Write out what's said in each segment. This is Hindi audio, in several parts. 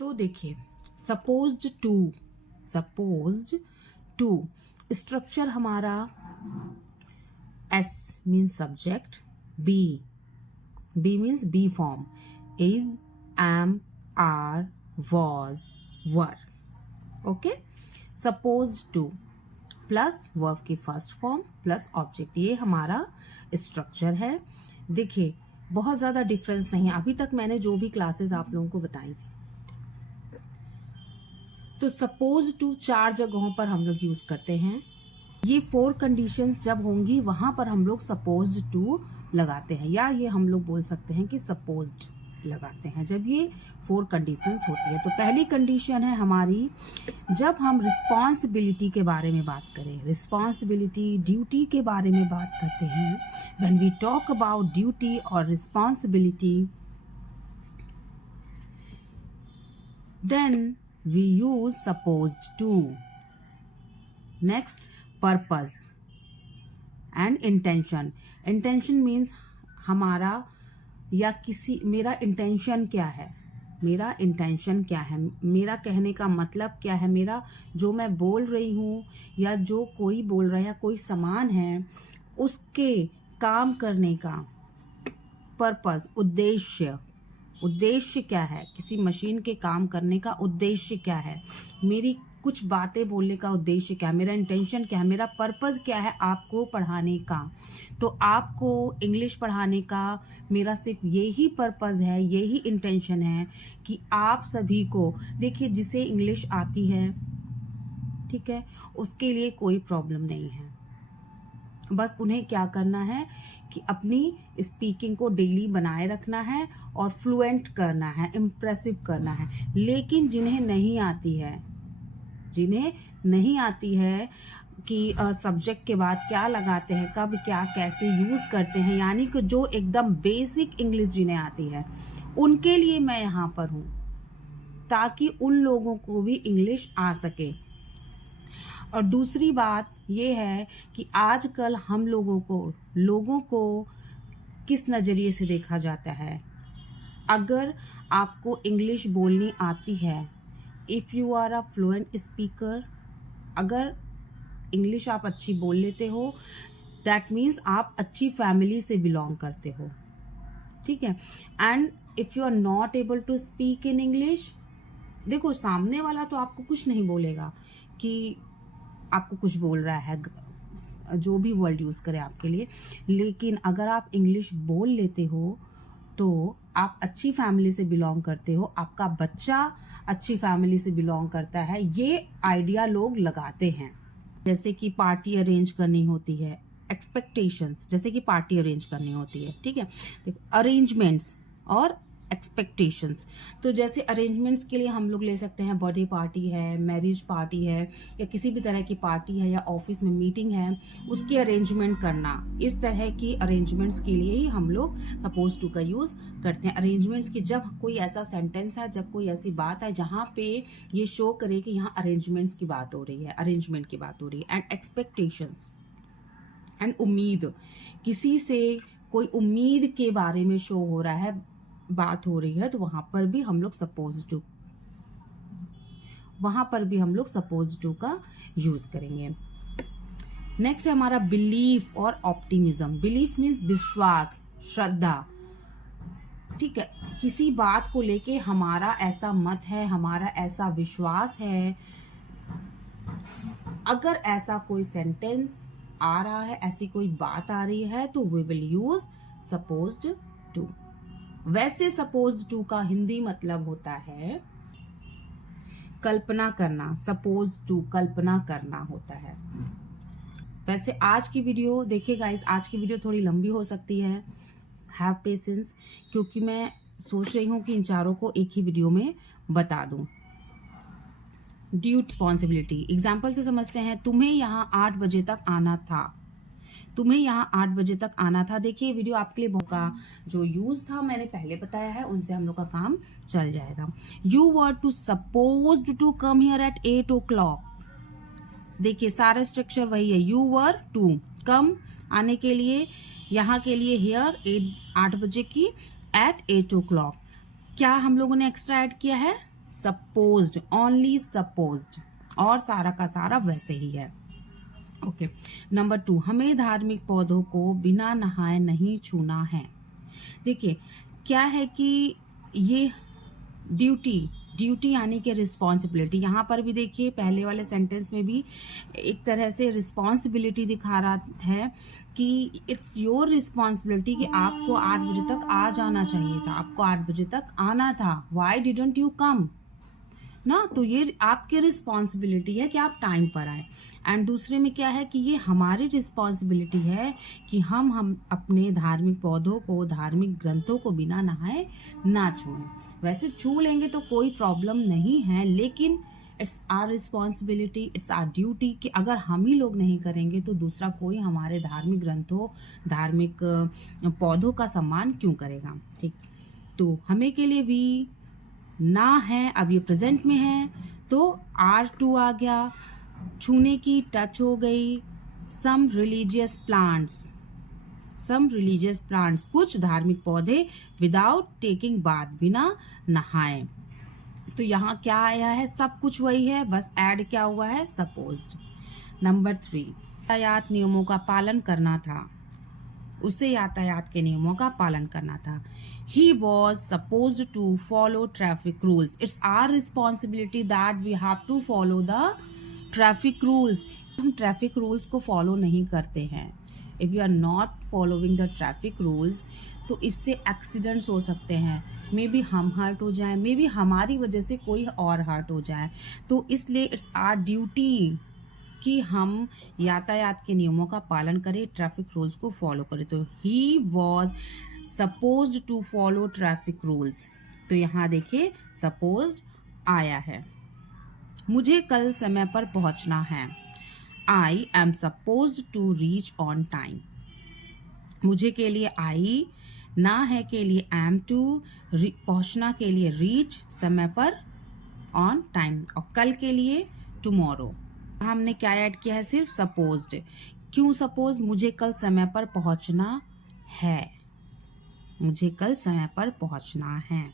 तो देखिए सपोज्ड टू स्ट्रक्चर हमारा S means subject, B means be form, is, am, are, was, were. Okay, supposed to plus verb की फर्स्ट फॉर्म प्लस ऑब्जेक्ट, ये हमारा स्ट्रक्चर है। देखिए बहुत ज्यादा डिफरेंस नहीं है, अभी तक मैंने जो भी क्लासेस आप लोगों को बताई थी। तो सपोज टू 4 जगहों पर हम लोग यूज करते हैं। ये 4 कंडीशंस जब होंगी वहां पर हम लोग सपोज टू लगाते हैं, या ये हम लोग बोल सकते हैं कि सपोज्ड लगाते हैं जब ये 4 कंडीशंस होती है। तो पहली कंडीशन है हमारी, जब हम रिस्पॉन्सिबिलिटी के बारे में बात करें, रिस्पॉन्सिबिलिटी ड्यूटी के बारे में बात करते हैं, when we talk about duty और responsibility, then we use supposed to. Next, purpose and intention. Intention means हमारा या किसी, मेरा इंटेंशन क्या है, मेरा इंटेंशन क्या है, मेरा कहने का मतलब क्या है, मेरा जो मैं बोल रही हूँ या जो कोई बोल रहा है या कोई सामान है उसके काम करने का पर्पस, उद्देश्य क्या है, किसी मशीन के काम करने का उद्देश्य क्या है, मेरी कुछ बातें बोलने का उद्देश्य क्या है, मेरा इंटेंशन क्या है, मेरा पर्पस क्या है आपको पढ़ाने का। तो आपको इंग्लिश पढ़ाने का मेरा सिर्फ यही पर्पस है, यही इंटेंशन है कि आप सभी को, देखिए जिसे इंग्लिश आती है, ठीक है, उसके लिए कोई प्रॉब्लम नहीं है, बस उन्हें क्या करना है कि अपनी स्पीकिंग को डेली बनाए रखना है और फ्लुएंट करना है, इम्प्रेसिव करना है। लेकिन जिन्हें नहीं आती है कि सब्जेक्ट के बाद क्या लगाते हैं, कब क्या कैसे यूज करते हैं, यानी कि जो एकदम बेसिक इंग्लिश जिन्हें आती है, उनके लिए मैं यहाँ पर हूँ ताकि उन लोगों को भी इंग्लिश आ सके। और दूसरी बात ये है कि आजकल हम लोगों को किस नज़रिए से देखा जाता है। अगर आपको इंग्लिश बोलनी आती है, if you are a fluent speaker, अगर इंग्लिश आप अच्छी बोल लेते हो, दैट मीन्स आप अच्छी फैमिली से बिलोंग करते हो, ठीक है। And if you are not able to speak in English, देखो सामने वाला तो आपको कुछ नहीं बोलेगा कि आपको कुछ बोल रहा है, जो भी वर्ड यूज करे आपके लिए, लेकिन अगर आप इंग्लिश बोल लेते हो तो आप अच्छी फैमिली से बिलोंग करते हो, आपका बच्चा अच्छी फैमिली से बिलोंग करता है, ये आइडिया लोग लगाते हैं। जैसे कि पार्टी अरेंज करनी होती है, एक्सपेक्टेशंस, जैसे कि पार्टी अरेंज करनी होती है, ठीक है, अरेंजमेंट्स और एक्सपेक्टेशंस। तो जैसे अरेंजमेंट्स के लिए हम लोग ले सकते हैं, बर्थडे पार्टी है, मैरिज पार्टी है, या किसी भी तरह की पार्टी है, या ऑफिस में मीटिंग है, उसकी अरेंजमेंट करना। इस तरह की अरेंजमेंट्स के लिए ही हम लोग सपोज टू का यूज करते हैं। अरेंजमेंट्स की जब कोई ऐसा सेंटेंस है, जब कोई ऐसी बात है जहाँ पे ये शो करे कि यहाँ अरेंजमेंट्स की बात हो रही है, अरेंजमेंट की बात हो रही है। एंड एक्सपेक्टेशंस एंड उम्मीद, किसी से कोई उम्मीद के बारे में शो हो रहा है, बात हो रही है, तो वहां पर भी हम लोग सपोज टू का यूज करेंगे। नेक्स्ट है हमारा बिलीफ और ऑप्टिमिज्म। बिलीफ मीन्स विश्वास, श्रद्धा, ठीक है, किसी बात को लेके हमारा ऐसा मत है, हमारा ऐसा विश्वास है। अगर ऐसा कोई सेंटेंस आ रहा है, ऐसी कोई बात आ रही है, तो we will use supposed to. वैसे सपोज टू का हिंदी मतलब होता है कल्पना करना, सपोज टू कल्पना करना होता है। वैसे आज की वीडियो देखिए गाइस, आज की वीडियो थोड़ी लंबी हो सकती है, हैव पेशेंस, क्योंकि मैं सोच रही हूँ कि इन चारों को एक ही वीडियो में बता दूं। ड्यू रिस्पॉन्सिबिलिटी, एग्जाम्पल से समझते हैं। तुम्हें यहाँ 8 बजे तक आना था, तुम्हें यहाँ 8 बजे तक आना था। देखिए वीडियो आपके लिए बहुत का जो यूज था मैंने पहले बताया है, उनसे हम लोग का काम चल जाएगा। You were to suppose to come here at 8 o'clock। देखिए सारा स्ट्रक्चर वही है, यू वर टू कम, आने के लिए, यहाँ के लिए हियर 8 बजे की, एट 8 o'clock। क्या हम लोगों ने एक्स्ट्रा ऐड किया है? सपोज्ड, ओनली सपोज्ड, और सारा का सारा वैसे ही है। ओके। नंबर 2, हमें धार्मिक पौधों को बिना नहाए नहीं छूना है। देखिए क्या है कि ये ड्यूटी यानी कि रिस्पॉन्सिबिलिटी, यहाँ पर भी देखिए पहले वाले सेंटेंस में भी एक तरह से रिस्पॉन्सिबिलिटी दिखा रहा है कि इट्स योर रिस्पॉन्सिबिलिटी कि आपको 8 बजे तक आ जाना चाहिए था, आपको 8 बजे तक आना था, वाई डिडंट यू कम ना। तो ये आपकी रिस्पॉन्सिबिलिटी है कि आप टाइम पर आए। एंड दूसरे में क्या है कि ये हमारी रिस्पॉन्सिबिलिटी है कि हम अपने धार्मिक पौधों को, धार्मिक ग्रंथों को बिना नहाए ना छूएं। वैसे छू लेंगे तो कोई प्रॉब्लम नहीं है, लेकिन it's our responsibility, it's our duty कि अगर हम ही लोग नहीं करेंगे तो दूसरा कोई हमारे धार्मिक ग्रंथों, धार्मिक पौधों का सम्मान क्यों करेगा। ठीक, तो हमें के लिए भी ना है, अब ये प्रेजेंट में है तो R2 आ गया, छूने की टच हो गई। सम रिलीजियस प्लांट्स, कुछ धार्मिक पौधे विदाउट टेकिंग बाथ, बिना नहाए। तो यहाँ क्या आया है, सब कुछ वही है, बस ऐड क्या हुआ है, सपोज्ड। नंबर 3, यातायात नियमों का पालन करना था, उसे यातायात के नियमों का पालन करना था। He was supposed to follow traffic rules. It's our responsibility that we have to follow the traffic rules. हम ट्रैफिक रूल्स को फॉलो नहीं करते हैं, if you are not following the traffic rules, तो इससे एक्सीडेंट्स हो सकते हैं, मे बी हम हर्ट हो जाएं, मे बी हमारी वजह से कोई और हर्ट हो जाए। तो इसलिए इट्स आवर ड्यूटी कि हम यातायात के नियमों का पालन करें, ट्रैफिक रूल्स को फॉलो करें। तो he was supposed to follow traffic rules, तो यहाँ देखिए सपोज्ड आया है। मुझे कल समय पर पहुंचना है, I am supposed to reach on time. मुझे के लिए आई, ना है के लिए एम टू, पहुंचना के लिए रीच, समय पर ऑन टाइम, और कल के लिए टुमारो। हमने क्या ऐड किया है, सिर्फ सपोज्ड। क्यों सपोज, मुझे कल समय पर पहुंचना है, मुझे कल समय पर पहुंचना है।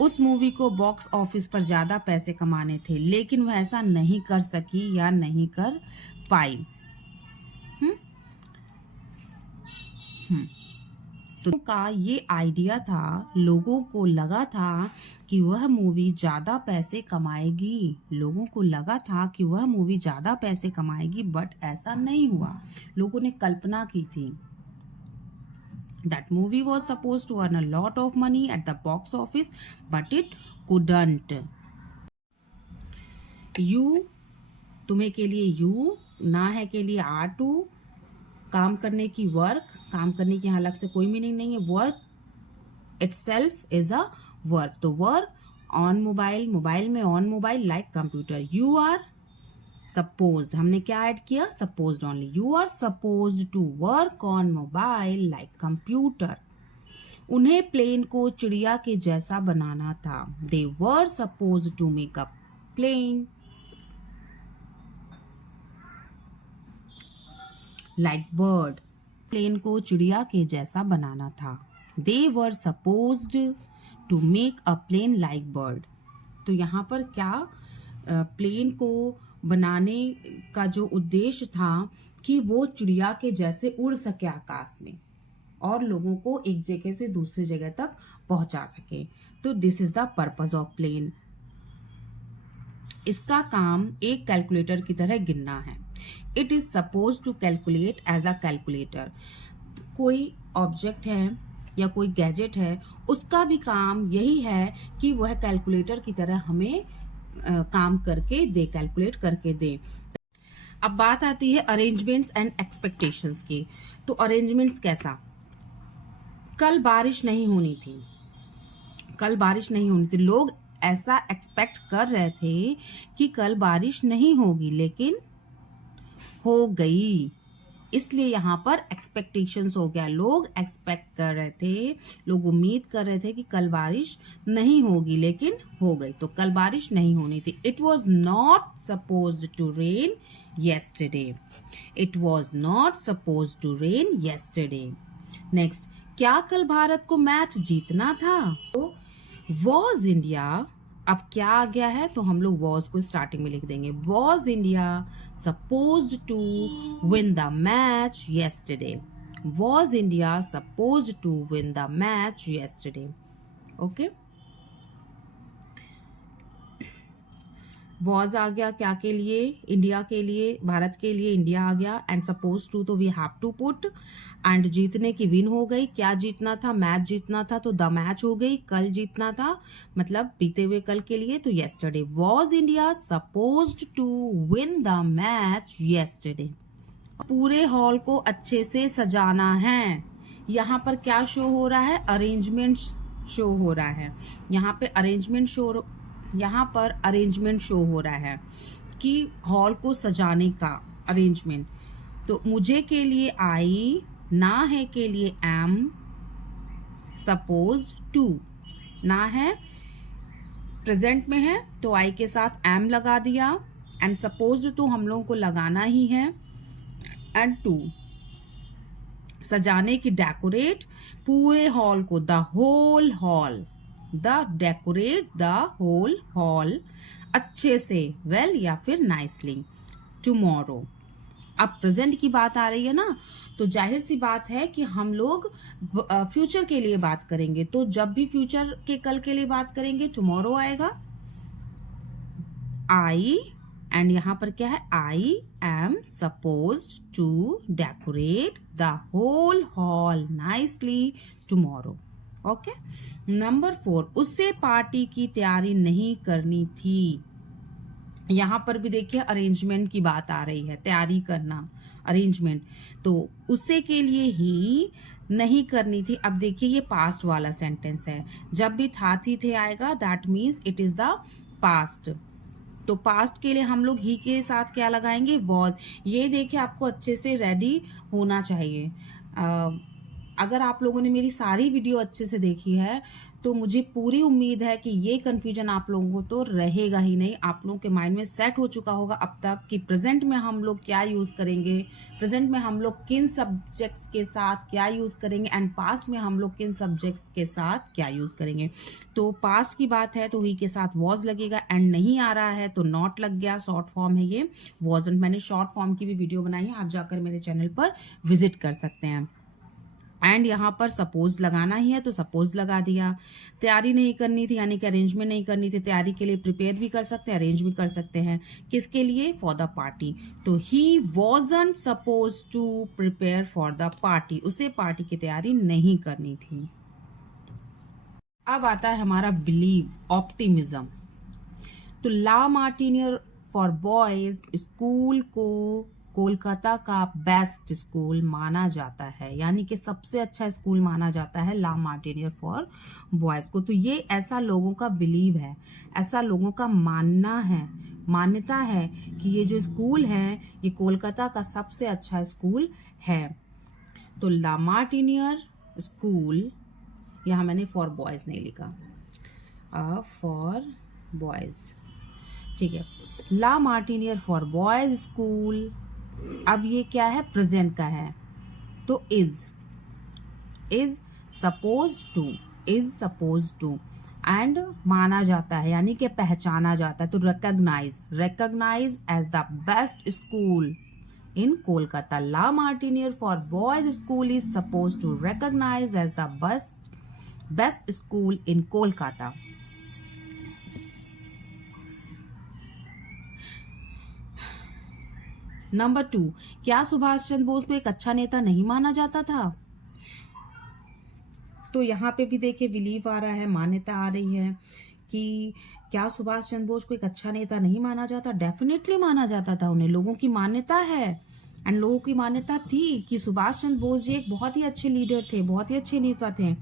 उस मूवी को बॉक्स ऑफिस पर ज्यादा पैसे कमाने थे, लेकिन वह ऐसा नहीं कर सकी या नहीं कर पाई। तो का ये आइडिया था, लोगों को लगा था कि वह मूवी ज्यादा पैसे कमाएगी, लोगों को लगा था कि वह मूवी ज्यादा पैसे कमाएगी, बट ऐसा नहीं हुआ। लोगों ने कल्पना की थी। That movie was supposed to earn a lot of money at the box office, but it couldn't. You, तुम्हें के लिए you, ना है के लिए are to, काम करने की वर्क, काम करने की यहाँ अलग से कोई मीनिंग नहीं है, work itself is a verb। तो वर्क ऑन मोबाइल, मोबाइल में on mobile, like computer. You are supposed, हमने क्या ऐड किया, supposed only. You are supposed to work on mobile like computer. उन्हें प्लेन को चिड़िया के जैसा बनाना था, they were supposed to make a plane like bird. Plane को चिड़िया के जैसा बनाना था, they were supposed to make a plane like bird. तो यहाँ पर क्या, प्लेन को बनाने का जो उद्देश्य था कि वो चिड़िया के जैसे उड़ सके आकाश में और लोगों को एक जगह से दूसरी जगह तक पहुंचा सके। तो this is the purpose of plane. इसका काम एक कैलकुलेटर की तरह गिनना है। It is suppose to calculate as a calculator. कोई ऑब्जेक्ट है या कोई गैजेट है, उसका भी काम यही है कि वह कैलकुलेटर की तरह हमें काम करके दे, कैलकुलेट करके दे। अब बात आती है अरेंजमेंट्स एंड एक्सपेक्टेशंस की। तो अरेंजमेंट्स कैसा, कल बारिश नहीं होनी थी, कल बारिश नहीं होनी थी, लोग ऐसा एक्सपेक्ट कर रहे थे कि कल बारिश नहीं होगी, लेकिन हो गई। इसलिए यहाँ पर एक्सपेक्टेशंस हो गया, लोग एक्सपेक्ट कर रहे थे, लोग उम्मीद कर रहे थे कि कल बारिश नहीं होगी, लेकिन हो गई। तो कल बारिश नहीं होनी थी। It was not supposed to rain yesterday, it was not supposed to rain yesterday. Next, क्या कल भारत को मैच जीतना था? तो वॉज इंडिया, अब क्या आ गया है तो हम लोग वॉज को स्टार्टिंग में लिख देंगे। Was India supposed to win the match yesterday. Was India supposed to win the match yesterday. Okay, was आ गया क्या के लिए, इंडिया के लिए, भारत के लिए इंडिया आ गया। एंड सपोज टू तो we have to put, and जीतने की विन हो गई। क्या जीतना था, मैच जीतना था, तो द मैच हो गई। कल जीतना था मतलब बीते हुए कल के लिए, तो yesterday. Was India supposed to win the match yesterday. पूरे हॉल को अच्छे से सजाना है। यहाँ पर क्या शो हो रहा है, अरेंजमेंट शो हो रहा है। यहाँ पे अरेंजमेंट शो, यहाँ पर अरेंजमेंट शो हो रहा है कि हॉल को सजाने का अरेंजमेंट। तो मुझे के लिए आई, ना है के लिए एम, सपोज टू, ना है प्रेजेंट में है तो आई के साथ एम लगा दिया, एंड सपोज टू हम लोगों को लगाना ही है, एंड टू सजाने की, डेकोरेट पूरे हॉल को, the whole hall, decorate the whole hall अच्छे से, वेल या फिर नाइसली, टुमारो। अब प्रेजेंट की बात आ रही है ना, तो जाहिर सी बात है कि हम लोग फ्यूचर के लिए बात करेंगे। तो जब भी फ्यूचर के कल के लिए बात करेंगे टुमारो आएगा। आई, एंड यहां पर क्या है, I am supposed to decorate the whole hall nicely tomorrow. Okay, number 4, उससे पार्टी की तैयारी नहीं करनी थी। यहां पर भी देखिए अरेंजमेंट की बात आ रही है, तैयारी करना, अरेंजमेंट। तो उससे के लिए ही नहीं करनी थी। अब देखिए ये पास्ट वाला सेंटेंस है, जब भी था थी थे आएगा that means it is the past. तो पास्ट के लिए हम लोग ही के साथ क्या लगाएंगे, वॉज। ये देखिए आपको अच्छे से रेडी होना चाहिए। अगर आप लोगों ने मेरी सारी वीडियो अच्छे से देखी है तो मुझे पूरी उम्मीद है कि ये कंफ्यूजन आप लोगों को तो रहेगा ही नहीं। आप लोगों के माइंड में सेट हो चुका होगा अब तक कि प्रेजेंट में हम लोग क्या यूज करेंगे, प्रेजेंट में हम लोग किन सब्जेक्ट्स के साथ क्या यूज करेंगे, एंड पास्ट में हम लोग किन सब्जेक्ट्स के साथ क्या यूज करेंगे। तो पास्ट की बात है तो ही के साथ वॉज लगेगा, एंड नहीं आ रहा है तो नॉट लग गया। शॉर्ट फॉर्म है ये, वॉजंट। मैंने शॉर्ट फॉर्म की भी वीडियो बनाई है, आप जाकर मेरे चैनल पर विजिट कर सकते हैं। एंड यहाँ पर सपोज लगाना ही है तो सपोज लगा दिया। तैयारी नहीं करनी थी यानी कि अरेंजमेंट नहीं करनी थी। तैयारी के लिए प्रिपेयर भी कर सकते हैं, अरेंज भी कर सकते हैं। किसके लिए, फॉर द पार्टी। तो he wasn't suppose to prepare for the party, उसे पार्टी की तैयारी नहीं करनी थी। अब आता है हमारा बिलीव, ऑप्टिमिज्म। तो ला मार्टिनियर फॉर बॉयज स्कूल को कोलकाता का बेस्ट स्कूल माना जाता है, यानी कि सबसे अच्छा स्कूल माना जाता है ला मार्टिनियर फॉर बॉयज को। तो ये ऐसा लोगों का बिलीव है, ऐसा लोगों का मानना है, मान्यता है कि ये जो स्कूल है ये कोलकाता का सबसे अच्छा स्कूल है। तो ला मार्टिनियर स्कूल, यहाँ मैंने फॉर बॉयज नहीं लिखा, फॉर बॉयज, ठीक है। ला मार्टिनियर फॉर बॉयज स्कूल, अब ये क्या है, प्रेजेंट का है तो इज सपोज टू, एंड माना जाता है यानी कि पहचाना जाता है। तो recognise as the best school in Kolkata. La Martiniere for boys school is suppose to recognise as the best school in Kolkata. Number 2, क्या सुभाष चंद्र बोस को एक अच्छा नेता नहीं माना जाता था। तो यहाँ पे भी देखिए बिलीव आ रहा है, मान्यता आ रही है कि क्या सुभाष चंद्र बोस को एक अच्छा नेता नहीं माना जाता। डेफिनेटली माना जाता था, उन्हें लोगों की मान्यता है, एंड लोगों की मान्यता थी कि सुभाष चंद्र बोस जी एक बहुत ही अच्छे लीडर थे, बहुत ही अच्छे नेता थे।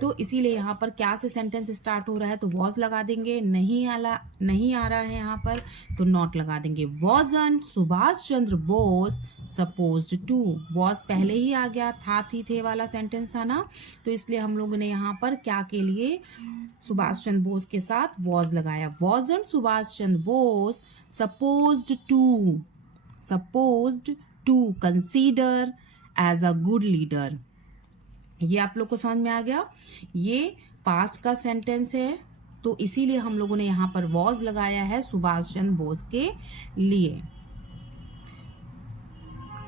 तो इसीलिए यहाँ पर क्या से सेंटेंस स्टार्ट हो रहा है तो वॉज लगा देंगे। नहीं आ रहा है यहाँ पर तो नॉट लगा देंगे। Wasn't Subhash Chandra Bose supposed to, was पहले ही आ गया, था थी थे वाला सेंटेंस था ना, तो इसलिए हम लोगों ने यहाँ पर क्या के लिए सुभाष चंद्र बोस के साथ वॉज लगाया। Wasn't Subhash Chandra Bose supposed to consider as a good leader. ये आप लोग को समझ में आ गया। ये पास्ट का सेंटेंस है, तो इसीलिए हम लोगों ने यहाँ पर वॉज लगाया है सुभाष चंद्र बोस के लिए।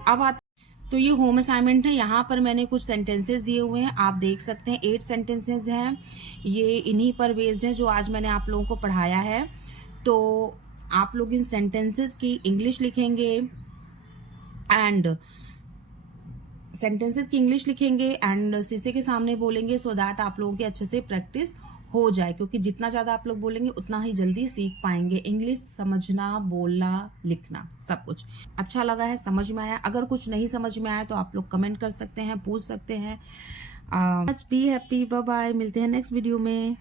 अब तो ये होम असाइनमेंट है। यहाँ पर मैंने कुछ सेंटेंसेस दिए हुए हैं, आप देख सकते हैं 8 सेंटेंसेस हैं। ये इन्हीं पर बेस्ड है जो आज मैंने आप लोगों को पढ़ाया है। तो आप लोग इन सेंटेंसेस की इंग्लिश लिखेंगे एंड शीशे के सामने बोलेंगे, सो दैट आप लोगों की अच्छे से प्रैक्टिस हो जाए, क्योंकि जितना ज्यादा आप लोग बोलेंगे उतना ही जल्दी सीख पाएंगे इंग्लिश समझना, बोलना, लिखना, सब कुछ। अच्छा लगा है, समझ में आया? अगर कुछ नहीं समझ में आया तो आप लोग कमेंट कर सकते हैं, पूछ सकते हैं। बी हैप्पी, बाय बाय, मिलते हैं नेक्स्ट वीडियो में।